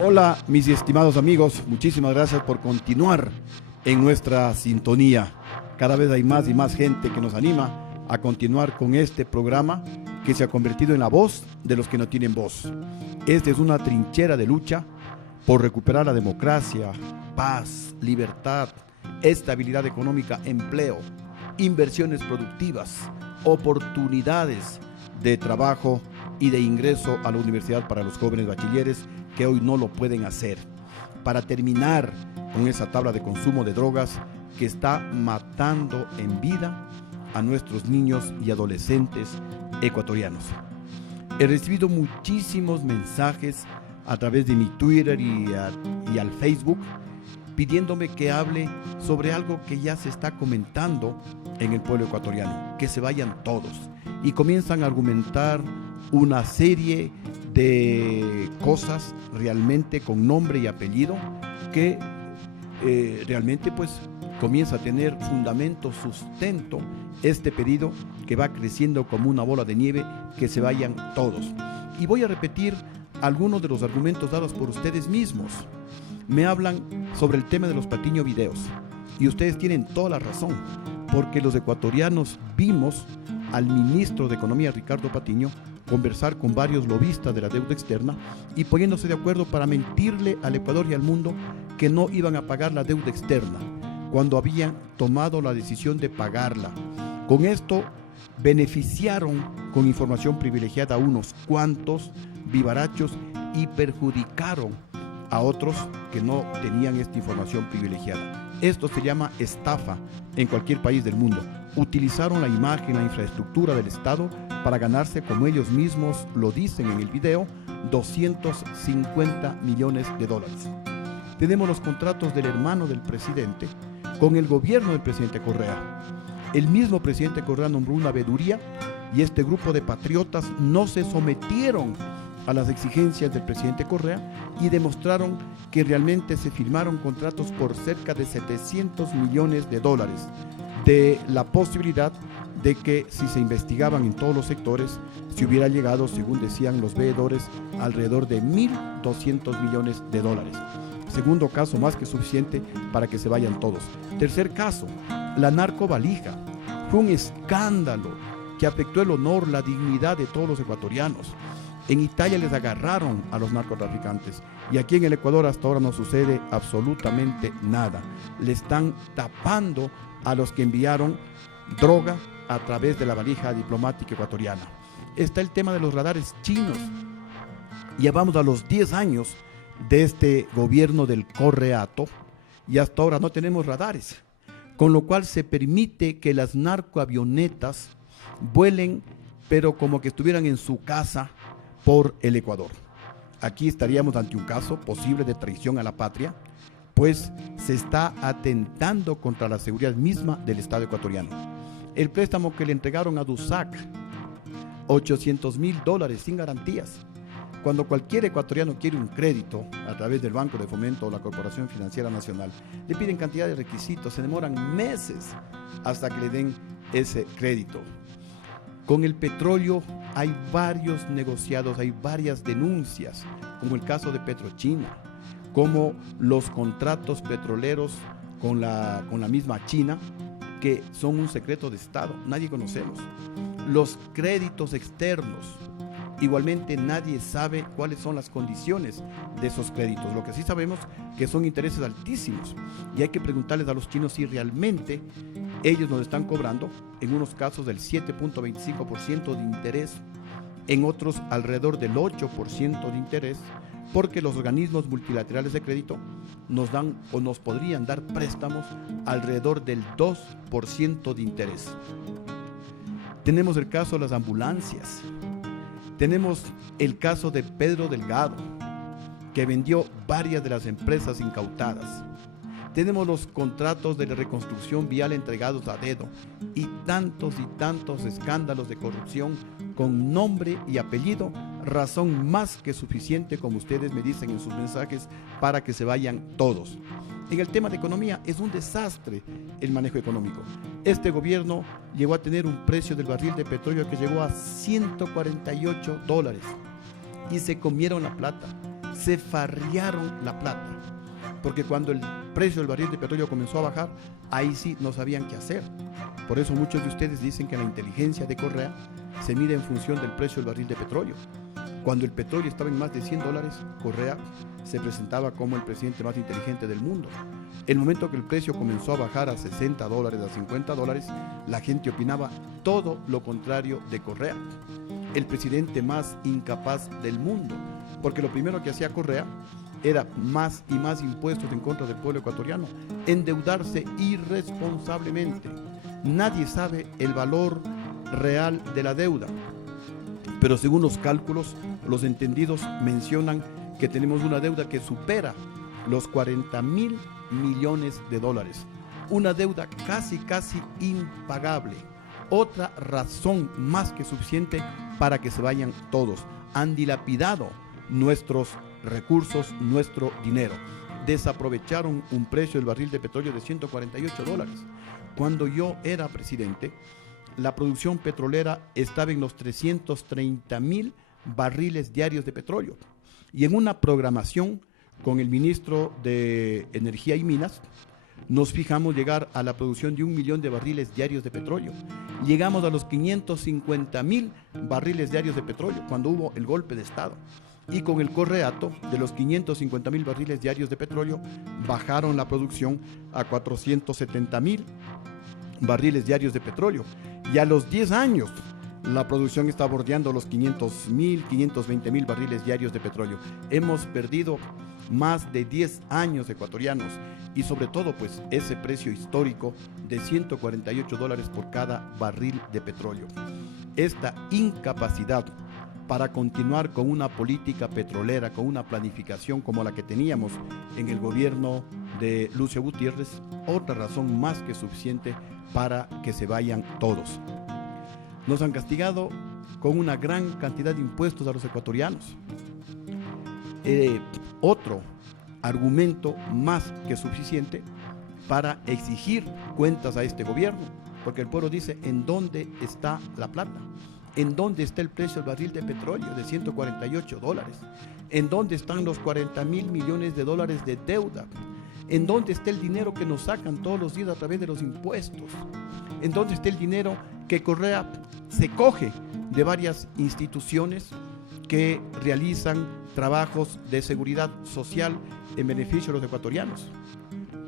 Hola, mis estimados amigos, muchísimas gracias por continuar en nuestra sintonía. Cada vez hay más y más gente que nos anima a continuar con este programa que se ha convertido en la voz de los que no tienen voz. Esta es una trinchera de lucha por recuperar la democracia, paz, libertad, estabilidad económica, empleo, inversiones productivas, oportunidades de trabajo y de ingreso a la universidad para los jóvenes bachilleres que hoy no lo pueden hacer, para terminar con esa tabla de consumo de drogas que está matando en vida a nuestros niños y adolescentes ecuatorianos. He recibido muchísimos mensajes a través de mi Twitter y al Facebook pidiéndome que hable sobre algo que ya se está comentando en el pueblo ecuatoriano, que se vayan todos, y comienzan a argumentar una serie de cosas realmente con nombre y apellido que realmente pues comienza a tener fundamento, sustento este pedido que va creciendo como una bola de nieve, que se vayan todos. Y voy a repetir algunos de los argumentos dados por ustedes mismos. Me hablan sobre el tema de los Patiño videos y ustedes tienen toda la razón, porque los ecuatorianos vimos al ministro de Economía, Ricardo Patiño, conversar con varios lobistas de la deuda externa y poniéndose de acuerdo para mentirle al Ecuador y al mundo que no iban a pagar la deuda externa cuando habían tomado la decisión de pagarla. Con esto beneficiaron con información privilegiada a unos cuantos vivarachos y perjudicaron a otros que no tenían esta información privilegiada. Esto se llama estafa en cualquier país del mundo. Utilizaron la imagen, la infraestructura del Estado para ganarse, como ellos mismos lo dicen en el video, 250 millones de dólares. Tenemos los contratos del hermano del presidente con el gobierno del presidente Correa. El mismo presidente Correa nombró una veeduría y este grupo de patriotas no se sometieron a las exigencias del presidente Correa y demostraron que realmente se firmaron contratos por cerca de 700 millones de dólares, de la posibilidad de que si se investigaban en todos los sectores, se hubiera llegado, según decían los veedores, alrededor de 1.200 millones de dólares. Segundo caso, más que suficiente para que se vayan todos. Tercer caso, la narcovalija. Fue un escándalo que afectó el honor, la dignidad de todos los ecuatorianos. En Italia les agarraron a los narcotraficantes y aquí en el Ecuador hasta ahora no sucede absolutamente nada. Le están tapando a los que enviaron droga a través de la valija diplomática ecuatoriana. Está el tema de los radares chinos. Ya vamos a los 10 años de este gobierno del Correato y hasta ahora no tenemos radares, con lo cual se permite que las narcoavionetas vuelen, pero como que estuvieran en su casa por el Ecuador. Aquí estaríamos ante un caso posible de traición a la patria, pues se está atentando contra la seguridad misma del Estado ecuatoriano. El préstamo que le entregaron a DUSAC, $800,000 sin garantías. Cuando cualquier ecuatoriano quiere un crédito a través del Banco de Fomento o la Corporación Financiera Nacional, le piden cantidad de requisitos, se demoran meses hasta que le den ese crédito. Con el petróleo hay varios negociados, hay varias denuncias, como el caso de Petrochina, como los contratos petroleros con la misma China, que son un secreto de Estado, nadie conocemos. Los créditos externos, igualmente nadie sabe cuáles son las condiciones de esos créditos. Lo que sí sabemos que son intereses altísimos y hay que preguntarles a los chinos si realmente ellos nos están cobrando, en unos casos del 7.25% de interés, en otros alrededor del 8% de interés, porque los organismos multilaterales de crédito nos dan o nos podrían dar préstamos alrededor del 2% de interés. Tenemos el caso de las ambulancias. Tenemos el caso de Pedro Delgado, que vendió varias de las empresas incautadas. Tenemos los contratos de reconstrucción vial entregados a dedo y tantos escándalos de corrupción con nombre y apellido, razón más que suficiente, como ustedes me dicen en sus mensajes, para que se vayan todos. En el tema de economía es un desastre el manejo económico. Este gobierno llegó a tener un precio del barril de petróleo que llegó a $148 y se comieron la plata. se farrearon la plata, porque cuando el precio del barril de petróleo comenzó a bajar, ahí sí no sabían qué hacer. Por eso muchos de ustedes dicen que la inteligencia de Correa se mide en función del precio del barril de petróleo. Cuando el petróleo estaba en más de $100, Correa se presentaba como el presidente más inteligente del mundo. El momento que el precio comenzó a bajar a $60, a $50, la gente opinaba todo lo contrario de Correa, el presidente más incapaz del mundo, porque lo primero que hacía Correa era más y más impuestos en contra del pueblo ecuatoriano, endeudarse irresponsablemente. Nadie sabe el valor real de la deuda, pero según los cálculos, los entendidos mencionan que tenemos una deuda que supera los 40,000 millones de dólares, una deuda casi impagable. Otra razón más que suficiente para que se vayan todos. Han dilapidado nuestros recursos, nuestro dinero. Desaprovecharon un precio del barril de petróleo de $148. Cuando yo era presidente, la producción petrolera estaba en los 330,000 barriles diarios de petróleo. Y en una programación con el ministro de Energía y Minas, nos fijamos llegar a la producción de 1 millón de barriles diarios de petróleo. Llegamos a los 550,000 barriles diarios de petróleo cuando hubo el golpe de Estado. Y con el correato, de los 550,000 barriles diarios de petróleo, bajaron la producción a 470,000 barriles diarios de petróleo. Y a los 10 años, la producción está bordeando los 500,000, 520,000 barriles diarios de petróleo. Hemos perdido más de 10 años ecuatorianos y sobre todo pues ese precio histórico de $148 por cada barril de petróleo. Esta incapacidad para continuar con una política petrolera, con una planificación como la que teníamos en el gobierno de Lucio Gutiérrez, otra razón más que suficiente para que se vayan todos. Nos han castigado con una gran cantidad de impuestos a los ecuatorianos. Otro argumento más que suficiente para exigir cuentas a este gobierno, porque el pueblo dice: ¿en dónde está la plata? ¿En dónde está el precio del barril de petróleo de $148? ¿En dónde están los 40,000 millones de dólares de deuda? ¿En dónde está el dinero que nos sacan todos los días a través de los impuestos? ¿En dónde está el dinero que Correa se coge de varias instituciones que realizan trabajos de seguridad social en beneficio de los ecuatorianos?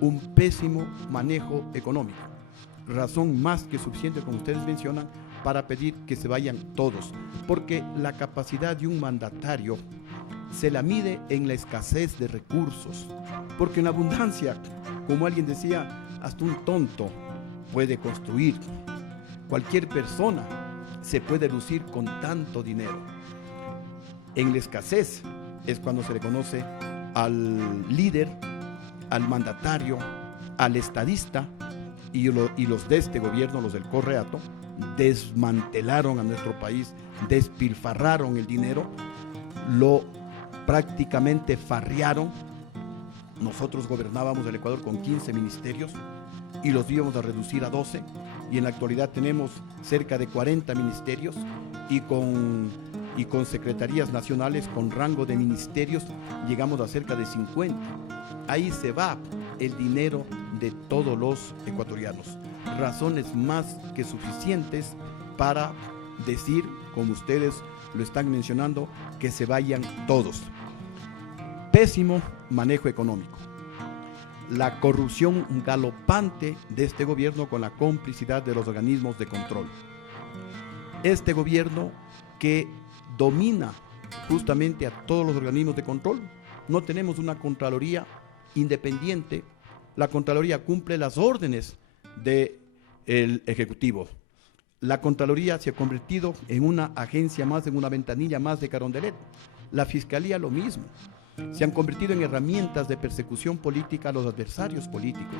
Un pésimo manejo económico. Razón más que suficiente, como ustedes mencionan, para pedir que se vayan todos, porque la capacidad de un mandatario se la mide en la escasez de recursos, porque en la abundancia, como alguien decía, hasta un tonto puede construir. Cualquier persona se puede lucir con tanto dinero. En la escasez es cuando se le conoce al líder, al mandatario, al estadista, y los de este gobierno, los del correato, desmantelaron a nuestro país, despilfarraron el dinero, lo prácticamente farrearon. Nosotros gobernábamos el Ecuador con 15 ministerios y los íbamos a reducir a 12, y en la actualidad tenemos cerca de 40 ministerios y con secretarías nacionales con rango de ministerios llegamos a cerca de 50. Ahí se va el dinero de todos los ecuatorianos. Razones más que suficientes para decir, como ustedes lo están mencionando, que se vayan todos. Pésimo manejo económico. La corrupción galopante de este gobierno con la complicidad de los organismos de control. Este gobierno que domina justamente a todos los organismos de control. No tenemos una Contraloría independiente. La Contraloría cumple las órdenes del Ejecutivo. La Contraloría se ha convertido en una agencia más, en una ventanilla más de Carondelet. La Fiscalía lo mismo. Se han convertido en herramientas de persecución política a los adversarios políticos,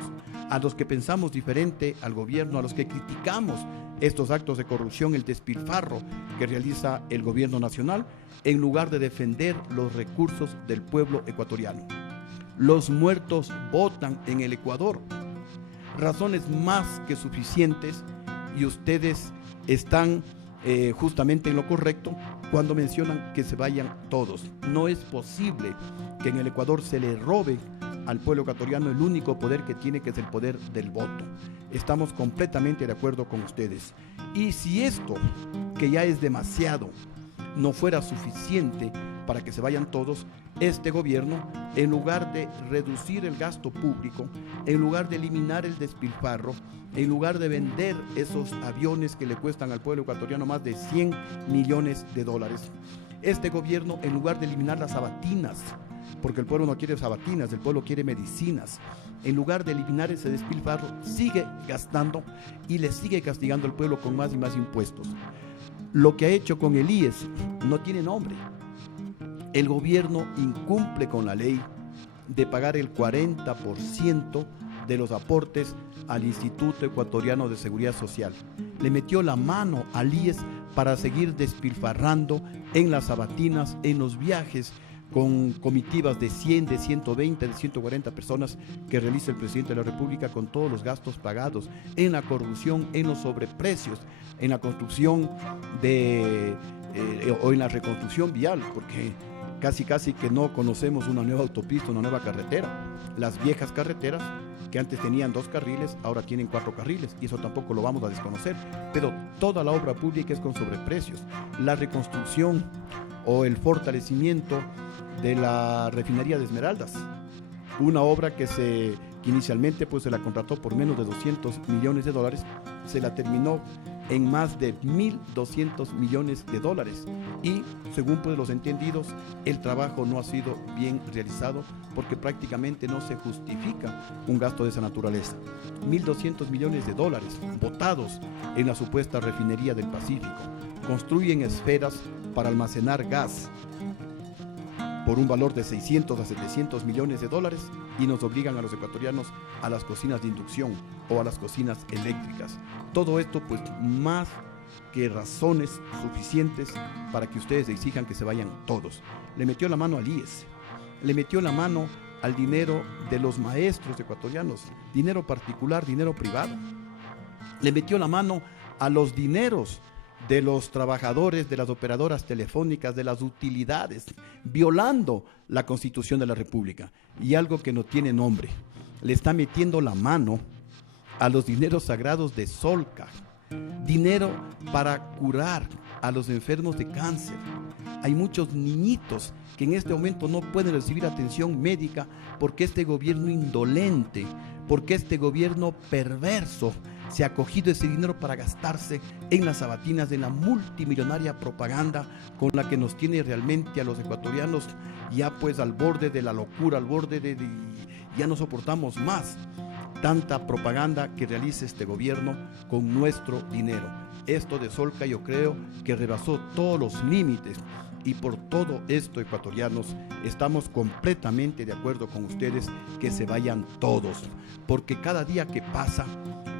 a los que pensamos diferente al gobierno, a los que criticamos estos actos de corrupción, el despilfarro que realiza el gobierno nacional, en lugar de defender los recursos del pueblo ecuatoriano. Los muertos votan en el Ecuador. Razones más que suficientes, y ustedes están justamente en lo correcto cuando mencionan que se vayan todos. No es posible que en el Ecuador se le robe al pueblo ecuatoriano el único poder que tiene, que es el poder del voto. Estamos completamente de acuerdo con ustedes. Y si esto, que ya es demasiado, no fuera suficiente para que se vayan todos, este gobierno, en lugar de reducir el gasto público, en lugar de eliminar el despilfarro, en lugar de vender esos aviones que le cuestan al pueblo ecuatoriano más de 100 millones de dólares, este gobierno, en lugar de eliminar las sabatinas, porque el pueblo no quiere sabatinas, el pueblo quiere medicinas, en lugar de eliminar ese despilfarro, sigue gastando y le sigue castigando al pueblo con más y más impuestos. Lo que ha hecho con el IES no tiene nombre. El gobierno incumple con la ley de pagar el 40% de los aportes al Instituto Ecuatoriano de Seguridad Social. Le metió la mano al IES para seguir despilfarrando en las sabatinas, en los viajes, con comitivas de 100, de 120, de 140 personas que realiza el presidente de la República, con todos los gastos pagados, en la corrupción, en los sobreprecios, en la construcción o en la reconstrucción vial, porque casi que no conocemos una nueva autopista, una nueva carretera. Las viejas carreteras que antes tenían 2 carriles, ahora tienen 4 carriles, y eso tampoco lo vamos a desconocer. Pero toda la obra pública es con sobreprecios. La reconstrucción o el fortalecimiento de la refinería de Esmeraldas, una obra que inicialmente pues se la contrató por menos de 200 millones de dólares, se la terminó en más de 1.200 millones de dólares, y según pues los entendidos, el trabajo no ha sido bien realizado porque prácticamente no se justifica un gasto de esa naturaleza. 1.200 millones de dólares botados en la supuesta refinería del Pacífico. Construyen esferas para almacenar gas por un valor de 600 a 700 millones de dólares y nos obligan a los ecuatorianos a las cocinas de inducción o a las cocinas eléctricas. Todo esto pues más que razones suficientes para que ustedes exijan que se vayan todos. Le metió la mano al IES, le metió la mano al dinero de los maestros ecuatorianos, dinero particular, dinero privado. Le metió la mano a los dineros de los trabajadores de las operadoras telefónicas, de las utilidades, violando la Constitución de la República. Y algo que no tiene nombre, le está metiendo la mano a los dineros sagrados de Solca, dinero para curar a los enfermos de cáncer. Hay muchos niñitos que en este momento no pueden recibir atención médica porque este gobierno indolente, porque este gobierno perverso se ha cogido ese dinero para gastarse en las sabatinas de la multimillonaria propaganda con la que nos tiene realmente a los ecuatorianos ya pues al borde de la locura, al borde de ya no soportamos más tanta propaganda que realiza este gobierno con nuestro dinero. Esto de Solca yo creo que rebasó todos los límites, y por todo esto, ecuatorianos, estamos completamente de acuerdo con ustedes que se vayan todos, porque cada día que pasa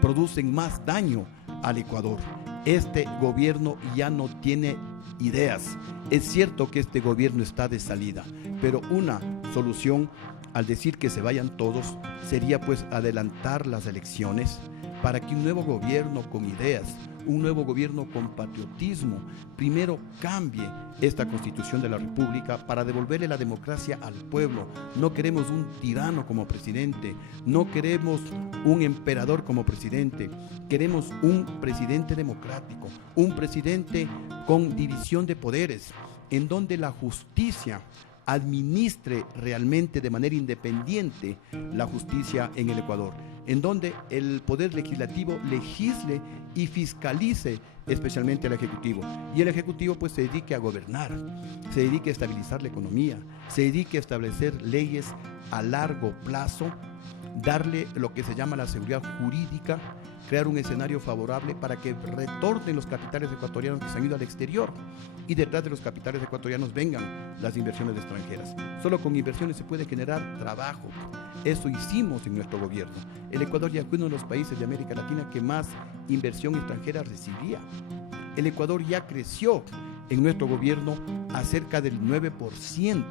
producen más daño al Ecuador. Este gobierno ya no tiene ideas. Es cierto que este gobierno está de salida, pero una solución al decir que se vayan todos sería pues adelantar las elecciones para que un nuevo gobierno con ideas, un nuevo gobierno con patriotismo, primero cambie esta Constitución de la República para devolverle la democracia al pueblo. No queremos un tirano como presidente, no queremos un emperador como presidente, queremos un presidente democrático, un presidente con división de poderes, en donde la justicia administre realmente de manera independiente la justicia en el Ecuador, en donde el poder legislativo legisle y fiscalice especialmente al Ejecutivo, y el Ejecutivo pues se dedique a gobernar, se dedique a estabilizar la economía, se dedique a establecer leyes a largo plazo, darle lo que se llama la seguridad jurídica, crear un escenario favorable para que retornen los capitales ecuatorianos que se han ido al exterior, y detrás de los capitales ecuatorianos vengan las inversiones extranjeras. Solo con inversiones se puede generar trabajo. Eso hicimos en nuestro gobierno. El Ecuador ya fue uno de los países de América Latina que más inversión extranjera recibía. El Ecuador ya creció en nuestro gobierno a cerca del 9%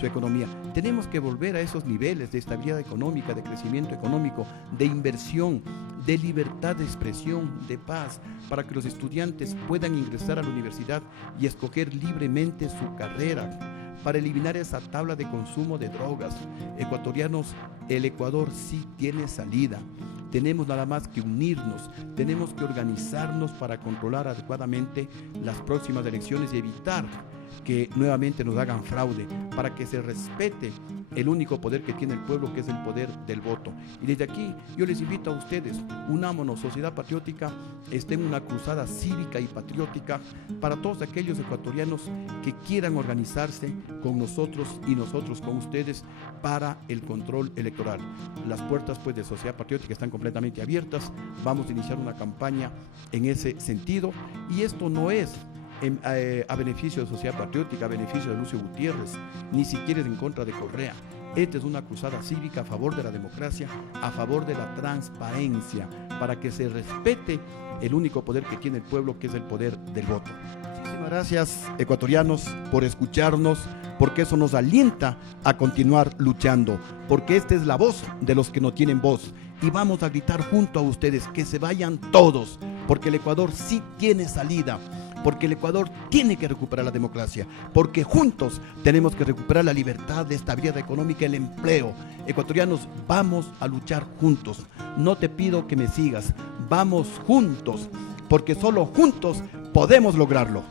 su economía. Tenemos que volver a esos niveles de estabilidad económica, de crecimiento económico, de inversión, de libertad de expresión, de paz, para que los estudiantes puedan ingresar a la universidad y escoger libremente su carrera, para eliminar esa tabla de consumo de drogas. Ecuatorianos, el Ecuador sí tiene salida. Tenemos nada más que unirnos, tenemos que organizarnos para controlar adecuadamente las próximas elecciones y evitar que nuevamente nos hagan fraude, para que se respete el único poder que tiene el pueblo, que es el poder del voto. Y desde aquí yo les invito a ustedes, unámonos, Sociedad Patriótica está en una cruzada cívica y patriótica para todos aquellos ecuatorianos que quieran organizarse con nosotros y nosotros con ustedes para el control electoral. Las puertas pues de Sociedad Patriótica están completamente abiertas, vamos a iniciar una campaña en ese sentido, y esto no es a beneficio de Sociedad Patriótica, a beneficio de Lucio Gutiérrez, ni siquiera es en contra de Correa. Esta es una cruzada cívica a favor de la democracia, a favor de la transparencia, para que se respete el único poder que tiene el pueblo, que es el poder del voto. Muchísimas gracias, ecuatorianos, por escucharnos, porque eso nos alienta a continuar luchando, porque esta es la voz de los que no tienen voz, y vamos a gritar junto a ustedes que se vayan todos, porque el Ecuador sí tiene salida, porque el Ecuador tiene que recuperar la democracia, porque juntos tenemos que recuperar la libertad, la estabilidad económica, el empleo. Ecuatorianos, vamos a luchar juntos. No te pido que me sigas, vamos juntos, porque solo juntos podemos lograrlo.